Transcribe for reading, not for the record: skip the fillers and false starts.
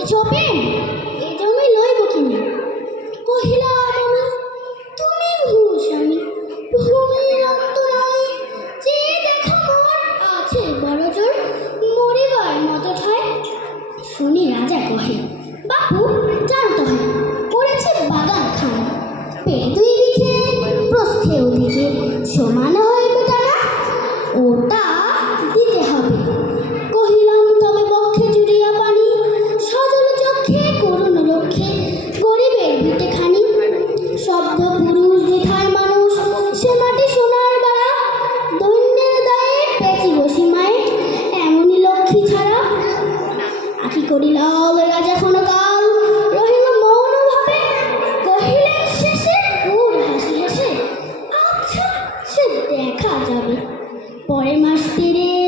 করিতেছ প্রেম, এ জমি লইব কিনা? কহিলাম আমি, তুমি ভূস্বামী, ভূমির অন্তরালে চেয়ে দেখো মোর আছে বড় জোর, মরিবার মতো ঠায়। শুনি রাজা কহে, বাপু জানো তো হয়, করেছে বাগান খানা, পেয়ে 2 বিঘে, প্রস্থে ওদিকে সমান হইবে টানা, ওটা দিতে হবে। কহিলাম তবে বক্ষে জুড়িয়া পানি, সজল চক্ষে করুণ লক্ষ্যে গরিবের ভিটে খানি। শব্দ পুরুষ বৃথায় মানুষ, সে মাটি সোনার বাড়া, দৈন্যের দায়ে পেঁচি বসি মায়ে, এমনই লক্ষ্মী ছাড়া। আঁকি করিল রাজা ক্ষণকাল, রহিল মৌন ভাবে, কহিলেন শেষে ঘুর হাসি হেসে, আচ্ছা সে দেখা যাবে। পরের মাস 13